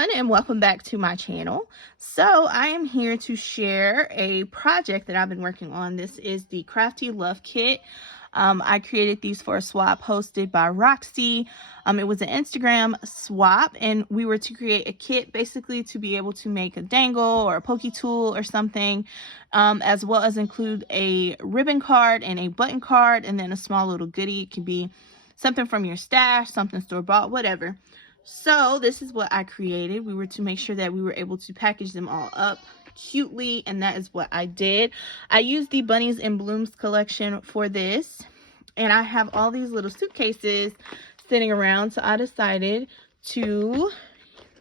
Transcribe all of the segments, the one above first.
everyone, and welcome back to my channel. So I am here to share a project that I've been working on. This is the Crafty Love Kit. I created these for a swap hosted by Roxie. It was an Instagram swap, and we were to create a kit basically to be able to make a dangle or a pokey tool or something, as well as include a ribbon card and a button card, and then a small little goodie. It can be something from your stash, something store-bought, whatever. So this is what I created. We were to make sure that we were able to package them all up cutely, and that is what I did. I used the Bunnies and Blooms collection for this, and I have all these little suitcases sitting around, so I decided to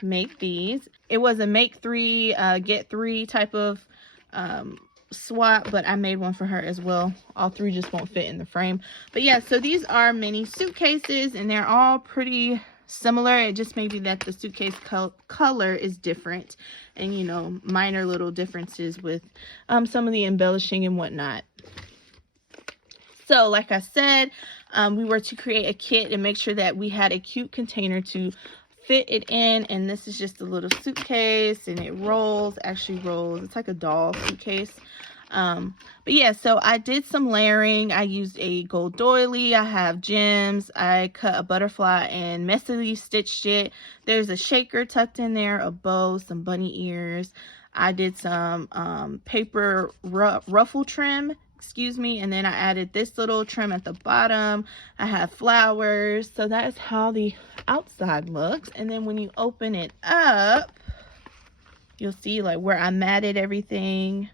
make these. It was a make three, get three type of swap, but I made one for her as well. All three just won't fit in the frame. But yeah, so these are mini suitcases, and they're all pretty similar. It just may be that the suitcase color is different, and you know, minor little differences with some of the embellishing and whatnot. So like I said, we were to create a kit and make sure that we had a cute container to fit it in, and this is just a little suitcase, and it rolls, actually rolls. It's like a doll suitcase. But yeah, so I did some layering. I used a gold doily. I have gems. I cut a butterfly and messily stitched it. There's a shaker tucked in there, a bow, some bunny ears. I did some paper ruffle trim, excuse me, and then I added this little trim at the bottom. I have flowers. So that is how the outside looks. And then when you open it up, you'll see like where I matted everything.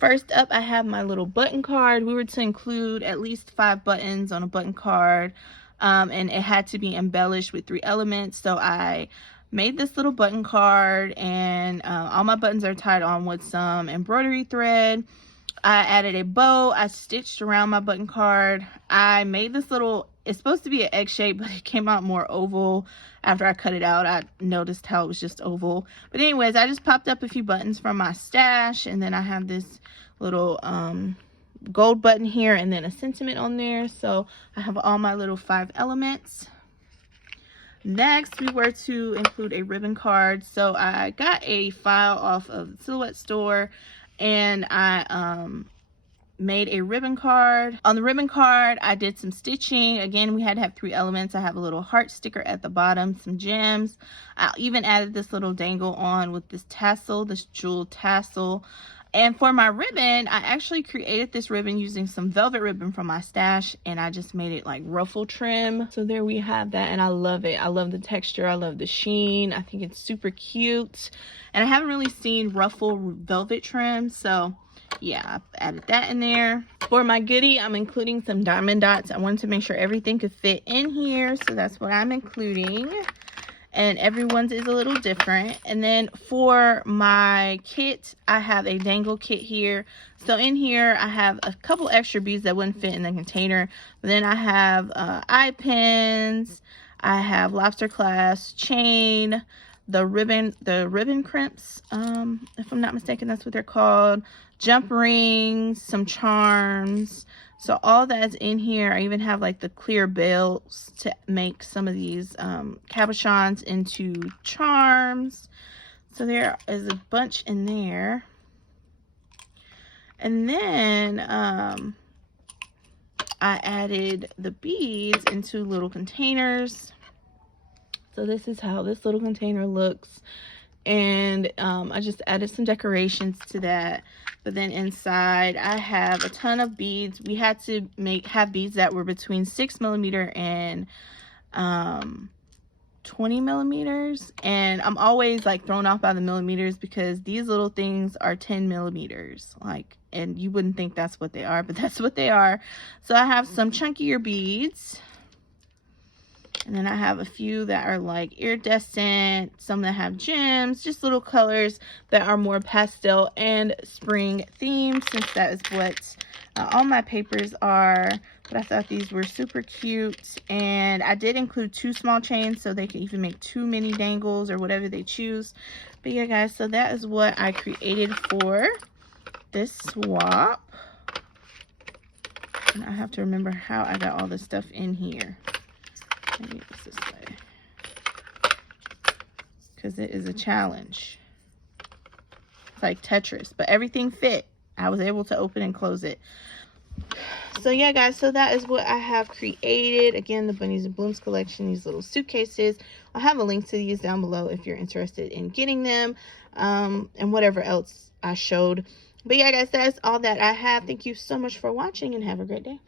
First up, I have my little button card. We were to include at least 5 buttons on a button card, and it had to be embellished with 3 elements. So I made this little button card, and all my buttons are tied on with some embroidery thread. I added a bow. I stitched around my button card. I made this little, it's supposed to be an egg shape, but it came out more oval. After I cut it out, I noticed how it was just oval. But anyways, I just popped up a few buttons from my stash, and then I have this little gold button here, and then a sentiment on there. So I have all my little 5 elements. Next, we were to include a ribbon card. So I got a file off of the Silhouette store, and I made a ribbon card. On the ribbon card, I did some stitching. Again, we had to have 3 elements. I have a little heart sticker at the bottom, some gems. I even added this little dangle on with this tassel, this jeweled tassel. And for my ribbon, I actually created this ribbon using some velvet ribbon from my stash, and I just made it like ruffle trim. So there we have that, and I love it. I love the texture. I love the sheen. I think it's super cute. And I haven't really seen ruffle velvet trim, so yeah, I added that in there. For my goodie, I'm including some diamond dots. I wanted to make sure everything could fit in here, so that's what I'm including. And everyone's is a little different. And then for my kit, I have a dangle kit here. So in here, I have a couple extra beads that wouldn't fit in the container. But then I have eye pins. I have lobster clasp chain, the ribbon crimps, if I'm not mistaken, that's what they're called, jump rings, some charms. So all that's in here. I even have like the clear belts to make some of these cabochons into charms. So there is a bunch in there. And then I added the beads into little containers. So this is how this little container looks. And I just added some decorations to that. But then inside I have a ton of beads. We had to have beads that were between 6mm and 20mm. And I'm always like thrown off by the millimeters because these little things are 10mm. Like, and you wouldn't think that's what they are, but that's what they are. So I have some chunkier beads. And then I have a few that are like iridescent, some that have gems, just little colors that are more pastel and spring themed, since that is what all my papers are. But I thought these were super cute. And I did include 2 small chains so they can even make 2 mini dangles or whatever they choose. But yeah, guys, so that is what I created for this swap. And I have to remember how I got all this stuff in here. Maybe it's this way. because it is a challenge. It's like Tetris, but everything fit. I was able to open and close it. So yeah, guys, so that is what I have created. Again, the Bunnies and Blooms collection, these little suitcases. I'll have a link to these down below if you're interested in getting them, and whatever else I showed. But yeah, guys, that's all that I have. Thank you so much for watching, and have a great day.